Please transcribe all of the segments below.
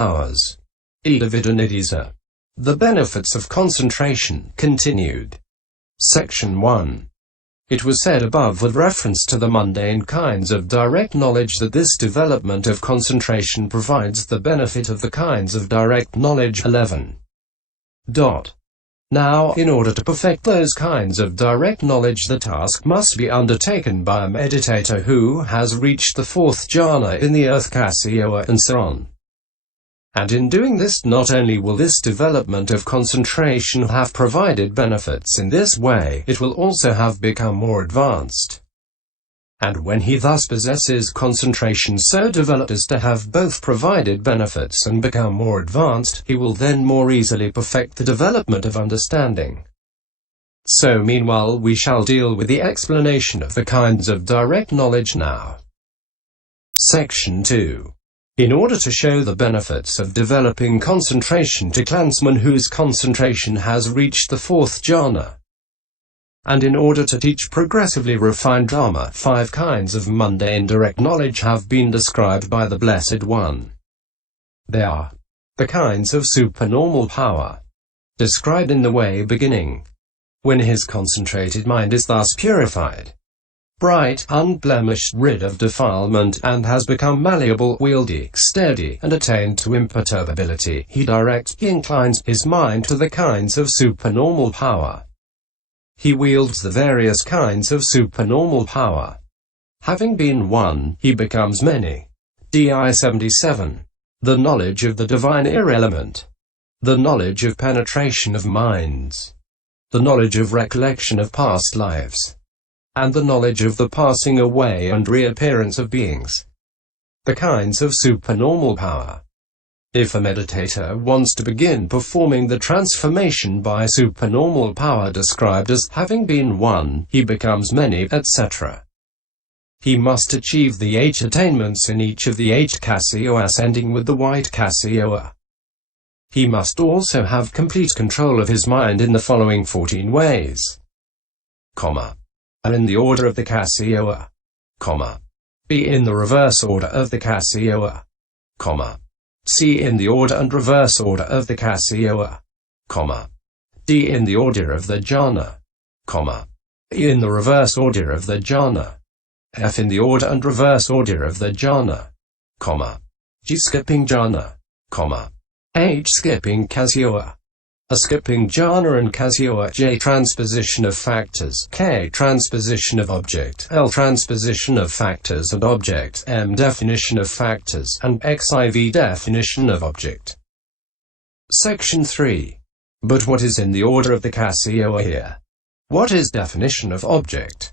hours. The benefits of concentration, continued. Section 1. It was said above with reference to the mundane kinds of direct knowledge that this development of concentration provides the benefit of the kinds of direct knowledge. 11. Now, in order to perfect those kinds of direct knowledge, the task must be undertaken by a meditator who has reached the fourth jhana in the earth kasioa, and so on. And in doing this, not only will this development of concentration have provided benefits in this way, it will also have become more advanced. And when he thus possesses concentration so developed as to have both provided benefits and become more advanced, he will then more easily perfect the development of understanding. So meanwhile we shall deal with the explanation of the kinds of direct knowledge now. Section 2. In order to show the benefits of developing concentration to clansmen whose concentration has reached the fourth jhana, and in order to teach progressively refined Dhamma, 5 kinds of mundane direct knowledge have been described by the Blessed One. They are the kinds of supernormal power, described in the way beginning, when his concentrated mind is thus purified, bright, unblemished, rid of defilement, and has become malleable, wieldy, steady, and attained to imperturbability, he inclines his mind to the kinds of supernormal power. He wields the various kinds of supernormal power. Having been one, he becomes many. DI 77. The knowledge of the divine irrelevant. The knowledge of penetration of minds. The knowledge of recollection of past lives. And the knowledge of the passing away and reappearance of beings. The kinds of supernormal power. If a meditator wants to begin performing the transformation by supernormal power described as having been one, he becomes many, etc., he must achieve the 8 attainments in each of the 8 kasioas ending with the white kasioa. He must also have complete control of his mind in the following 14 ways. A in the order of the kasioa. B in the reverse order of the kasioa. C in the order and reverse order of the kasioa. D in the order of the jhana. E in the reverse order of the jhana. F in the order and reverse order of the jhana. G skipping jhana. H skipping kasioa. A skipping jhana and kasioa. J transposition of factors. K transposition of object. L transposition of factors and object. M definition of factors. And XIV definition of object. Section 3. But what is in the order of the kasioa here? What is definition of object?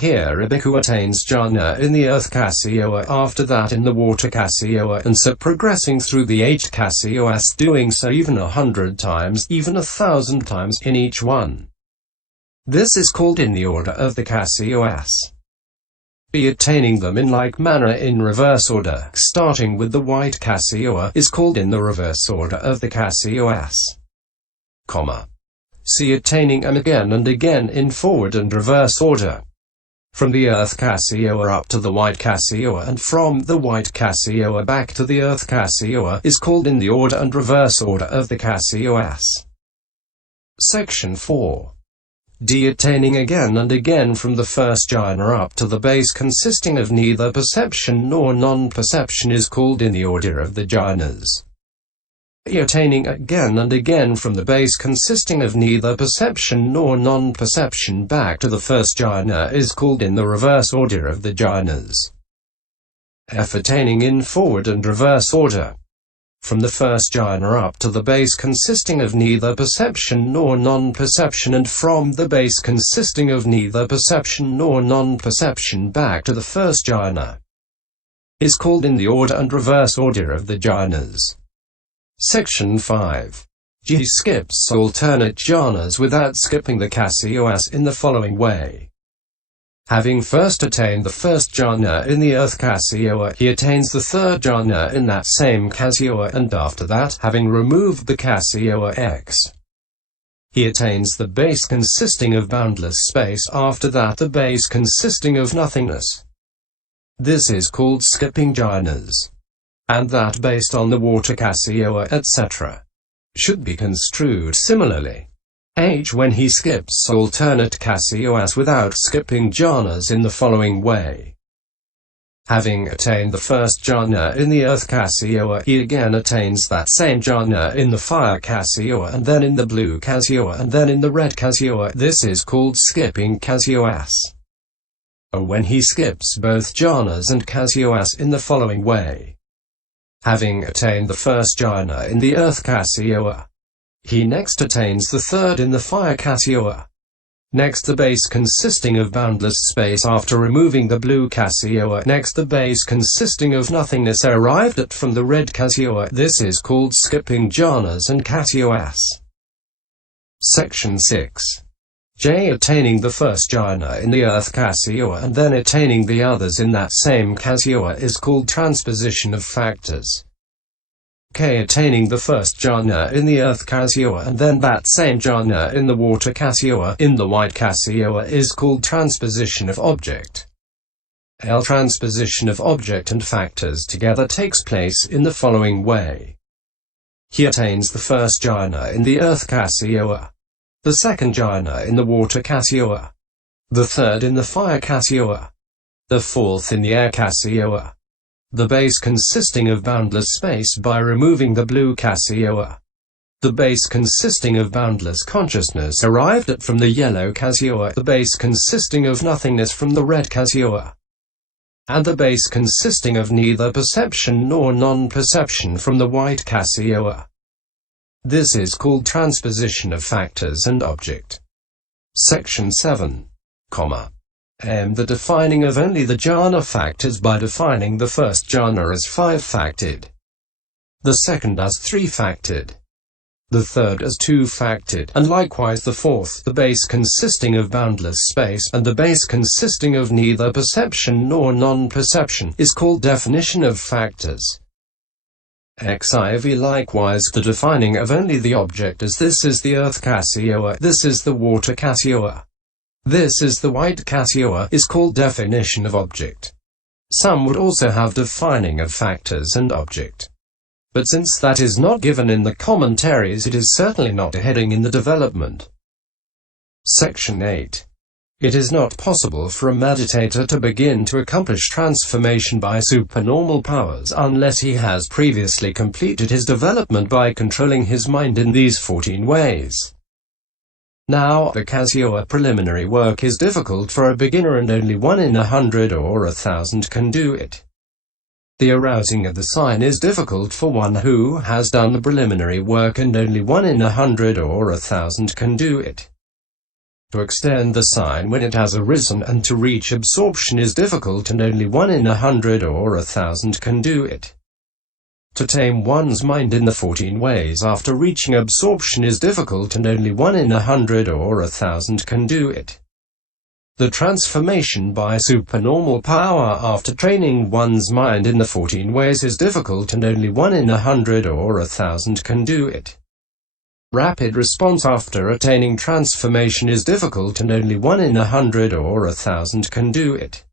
Here a bhikkhu attains jhana in the earth kasioa, after that in the water kasioa, and so progressing through the 8 kasioas, doing so even 100 times, even 1,000 times in each one. This is called in the order of the kasioas. B attaining them in like manner in reverse order, starting with the white kasioa, is called in the reverse order of the kasioas. C attaining them again and again in forward and reverse order, from the earth kasioa up to the white kasioa, and from the white kasioa back to the earth kasioa, is called in the order and reverse order of the kasioas. Section 4. D attaining again and again from the first jhana up to the base consisting of neither perception nor non-perception is called in the order of the jhanas. E attaining again and again from the base consisting of neither perception nor non-perception back to the first jhana is called in the reverse order of the jhanas. F attaining in forward and reverse order, from the first jhana up to the base consisting of neither perception nor non-perception, and from the base consisting of neither perception nor non-perception back to the first jhana, is called in the order and reverse order of the jhanas. Section 5. G skips alternate jhanas without skipping the kasioas in the following way. Having first attained the first jhana in the earth kasioa, he attains the third jhana in that same kasioa, and after that, having removed the kasioa X, he attains the base consisting of boundless space, after that the base consisting of nothingness. This is called skipping jhanas. and that based on the water kasioa, etc., should be construed similarly. H. When he skips alternate kasioas without skipping jhanas in the following way. Having attained the first jhana in the earth kasioa, he again attains that same jhana in the fire kasioa, and then in the blue kasioa, and then in the red kasioa. This is called skipping kasioas. Or when he skips both jhanas and kasioas in the following way. Having attained the first jhana in the earth kasioa, he next attains the third in the fire kasioa. Next the base consisting of boundless space after removing the blue kasioa. Next the base consisting of nothingness arrived at from the red kasioa. This is called skipping jhanas and kasioas. Section 6. J. Attaining the first jhana in the earth kasioa and then attaining the others in that same kasioa is called transposition of factors. K. Attaining the first jhana in the earth kasioa and then that same jhana in the water kasioa, in the white kasioa, is called transposition of object. L. Transposition of object and factors together takes place in the following way. He attains the first jhana in the earth kasioa, the second jhana in the water kasioa, the third in the fire kasioa, the fourth in the air kasioa, the base consisting of boundless space by removing the blue kasioa, the base consisting of boundless consciousness arrived at from the yellow kasioa, the base consisting of nothingness from the red kasioa, and the base consisting of neither perception nor non-perception from the white kasioa. This is called transposition of factors and object. Section 7, M. The defining of only the jhana factors by defining the first jhana as 5-facted, the second as 3-facted, the third as 2-facted, and likewise the fourth, the base consisting of boundless space, and the base consisting of neither perception nor non-perception, is called definition of factors. XIV. Likewise, the defining of only the object as this is the earth kasioa, this is the water kasioa, this is the white kasioa, is called definition of object. Some would also have defining of factors and object. But since that is not given in the commentaries, it is certainly not a heading in the development. Section 8. It is not possible for a meditator to begin to accomplish transformation by supernormal powers unless he has previously completed his development by controlling his mind in these 14 ways. Now, the kasioa preliminary work is difficult for a beginner and only 1 in 100 or 1,000 can do it. The arousing of the sign is difficult for one who has done the preliminary work and only 1 in 100 or 1,000 can do it. To extend the sign when it has arisen and to reach absorption is difficult and only 1 in 100 or 1,000 can do it. To tame one's mind in the 14 ways after reaching absorption is difficult and only 1 in 100 or 1,000 can do it. The transformation by supernormal power after training one's mind in the 14 ways is difficult and only 1 in 100 or 1,000 can do it. Rapid response after attaining transformation is difficult and only 1 in 100 or 1,000 can do it.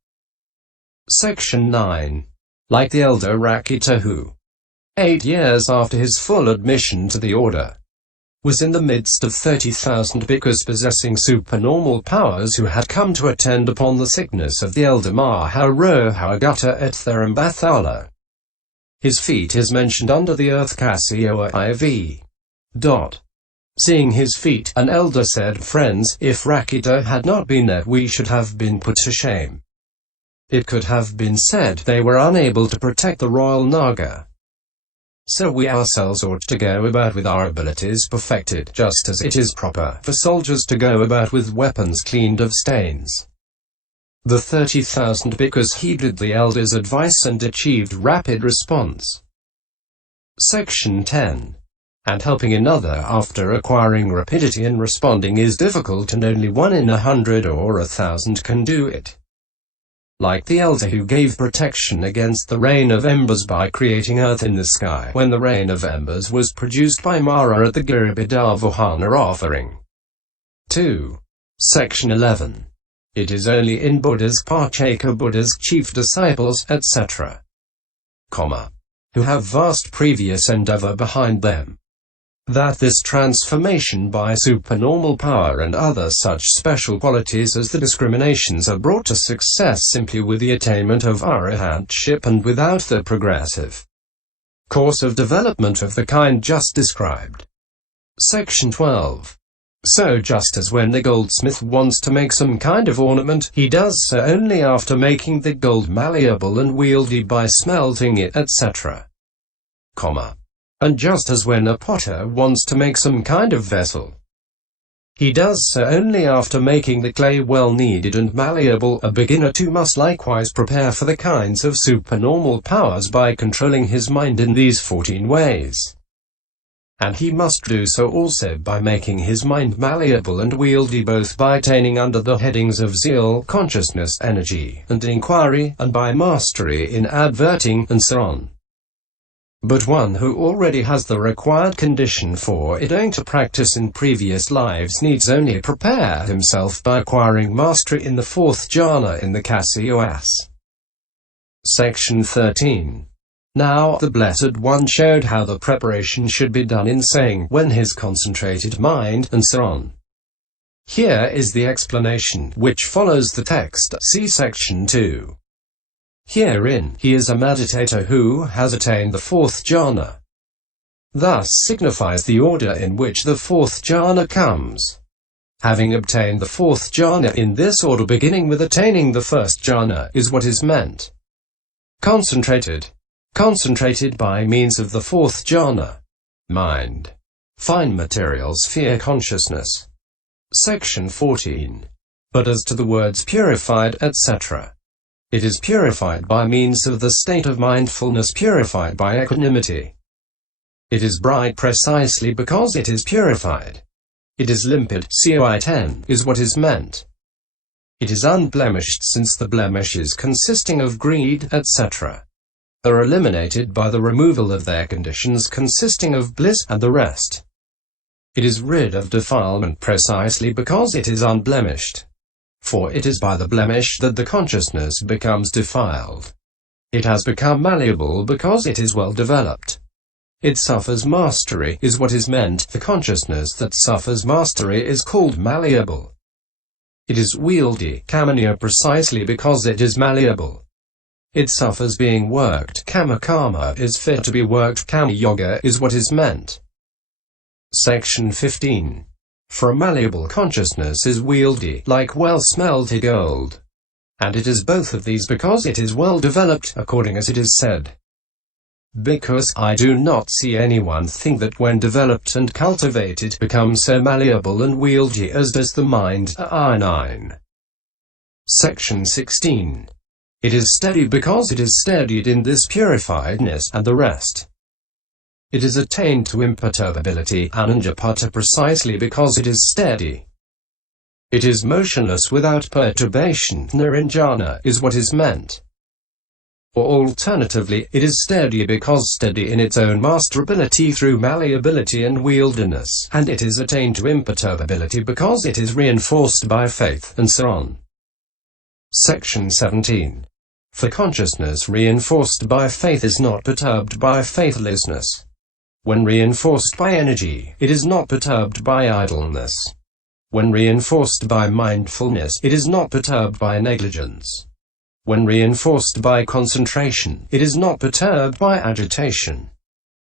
Section 9. Like the elder Rakita who, 8 years after his full admission to the order, was in the midst of 30,000 bhikkhus possessing supernormal powers who had come to attend upon the sickness of the elder Maharohagata at Therambathala. His feet is mentioned under the earth kasioa IV. Seeing his feet, an elder said, "Friends, if Rakita had not been there, we should have been put to shame. It could have been said they were unable to protect the royal Naga. So we ourselves ought to go about with our abilities perfected, just as it is proper for soldiers to go about with weapons cleaned of stains." The 30,000 bhikkhus heeded the elder's advice and achieved rapid response. Section 10. And helping another after acquiring rapidity in responding is difficult and only 1 in 100 or 1,000 can do it. Like the elder who gave protection against the rain of embers by creating earth in the sky when the rain of embers was produced by Mara at the Giribidavohana offering. 2. Section 11. It is only in Buddhas, Parchaka Buddhas, chief disciples, etc., who have vast previous endeavor behind them. That this transformation by supernormal power and other such special qualities as the discriminations are brought to success simply with the attainment of arahantship and without the progressive course of development of the kind just described. Section 12. So just as when the goldsmith wants to make some kind of ornament, he does so only after making the gold malleable and wieldy by smelting it, etc. And just as when a potter wants to make some kind of vessel, he does so only after making the clay well kneaded and malleable. A beginner too must likewise prepare for the kinds of supernormal powers by controlling his mind in these 14 ways. And he must do so also by making his mind malleable and wieldy, both by attaining under the headings of zeal, consciousness, energy, and inquiry, and by mastery in adverting, and so on. But one who already has the required condition for it owing to practice in previous lives needs only prepare himself by acquiring mastery in the 4th jhana in the kasioa. Section 13. Now, the Blessed One showed how the preparation should be done in saying, when his concentrated mind, and so on. Here is the explanation, which follows the text, see section 2. Herein, he is a meditator who has attained the 4th jhana. Thus signifies the order in which the 4th jhana comes. Having obtained the 4th jhana in this order, beginning with attaining the 1st jhana, is what is meant. Concentrated by means of the 4th jhana. Mind. Fine material sphere consciousness. Section 14. But as to the words purified, etc., it is purified by means of the state of mindfulness, purified by equanimity. It is bright precisely because it is purified. It is limpid, COI 10, is what is meant. It is unblemished, since the blemishes consisting of greed, etc., are eliminated by the removal of their conditions consisting of bliss, and the rest. It is rid of defilement precisely because it is unblemished. For it is by the blemish that the consciousness becomes defiled. It has become malleable because it is well developed. It suffers mastery, is what is meant. The consciousness that suffers mastery is called malleable. It is wieldy, kamanya, precisely because it is malleable. It suffers being worked, kama is fit to be worked, kama yoga is what is meant. Section 15. For a malleable consciousness is wieldy, like well-smelted gold. And it is both of these because it is well developed, according as it is said. Because I do not see anyone thing that when developed and cultivated becomes so malleable and wieldy as does the mind. 9. Section 16. It is steady because it is steadied in this purifiedness, and the rest. It is attained to imperturbability, ananjapata, precisely because it is steady. It is motionless without perturbation, niranjana, is what is meant. Or alternatively, it is steady because steady in its own masterability through malleability and wieldiness, and it is attained to imperturbability because it is reinforced by faith, and so on. Section 17. For consciousness reinforced by faith is not perturbed by faithlessness. When reinforced by energy, it is not perturbed by idleness. When reinforced by mindfulness, it is not perturbed by negligence. When reinforced by concentration, it is not perturbed by agitation.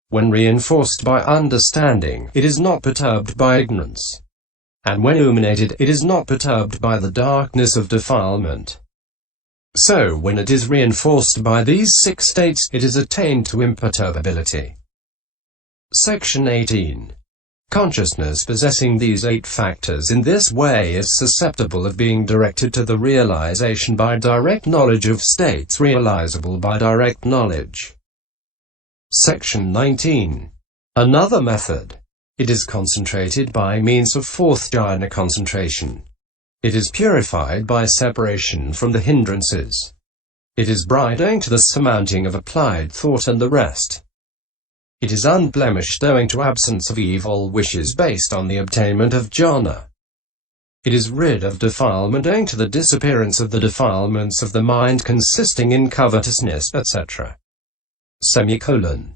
When reinforced by understanding, it is not perturbed by ignorance. And when illuminated, it is not perturbed by the darkness of defilement. So, when it is reinforced by these 6 states, it is attained to imperturbability. Section 18. Consciousness possessing these 8 factors in this way is susceptible of being directed to the realization by direct knowledge of states realizable by direct knowledge. Section 19. Another method. It is concentrated by means of 4th jhana concentration. It is purified by separation from the hindrances. It is bright owing to the surmounting of applied thought and the rest. It is unblemished owing to absence of evil wishes based on the obtainment of jhana. It is rid of defilement owing to the disappearance of the defilements of the mind consisting in covetousness, etc. semicolon.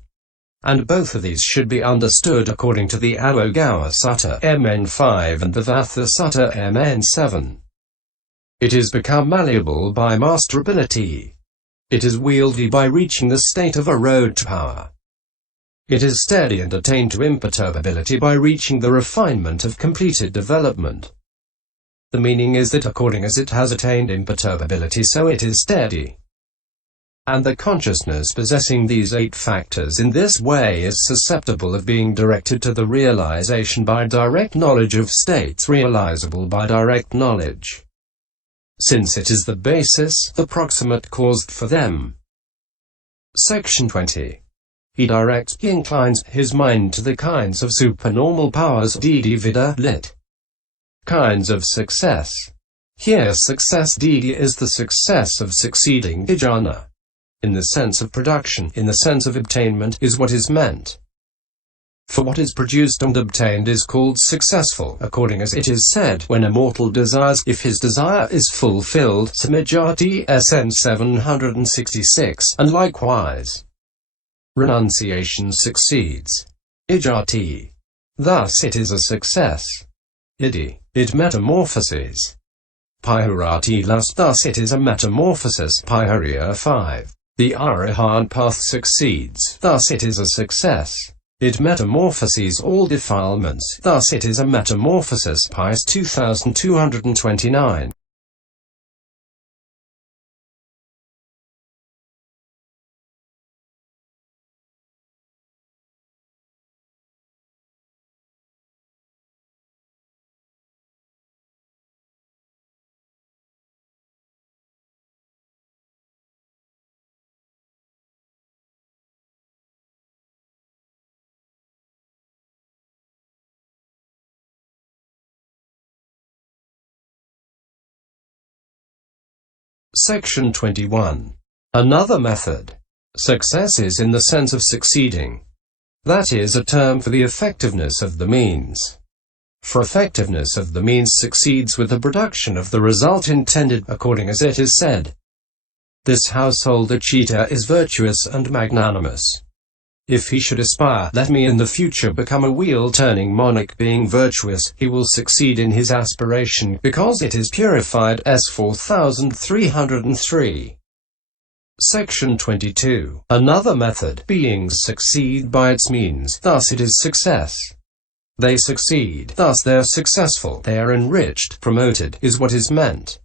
And both of these should be understood according to the Alogawa Sutta MN 5 and the Vatha Sutta MN 7. It is become malleable by masterability. It is wieldy by reaching the state of a road to power. It is steady and attained to imperturbability by reaching the refinement of completed development. The meaning is that according as it has attained imperturbability, so it is steady. And the consciousness possessing these 8 factors in this way is susceptible of being directed to the realization by direct knowledge of states realizable by direct knowledge, since it is the basis, the proximate cause for them. Section 20. He inclines his mind to the kinds of supernormal powers Vida lit. Kinds of success. Here success is the success of succeeding jhana. In the sense of production, in the sense of obtainment, is what is meant. For what is produced and obtained is called successful, according as it is said, when a mortal desires, if his desire is fulfilled, Samajati SN 766, and likewise, renunciation succeeds. Ijati. Thus it is a success. Idi. It metamorphoses. Pihurati lust. Thus it is a metamorphosis. Pihariya 5. The Arahant path succeeds. Thus it is a success. It metamorphoses all defilements. Thus it is a metamorphosis. Pius 2229. Section 21. Another method. Success is in the sense of succeeding. That is a term for the effectiveness of the means. For effectiveness of the means succeeds with the production of the result intended, according as it is said. This household Achita is virtuous and magnanimous. If he should aspire, let me in the future become a wheel-turning monarch being virtuous, he will succeed in his aspiration, because it is purified. S 4303. Section 22. Another method. Beings succeed by its means, thus it is success. They succeed, thus they are successful, they are enriched, promoted, is what is meant.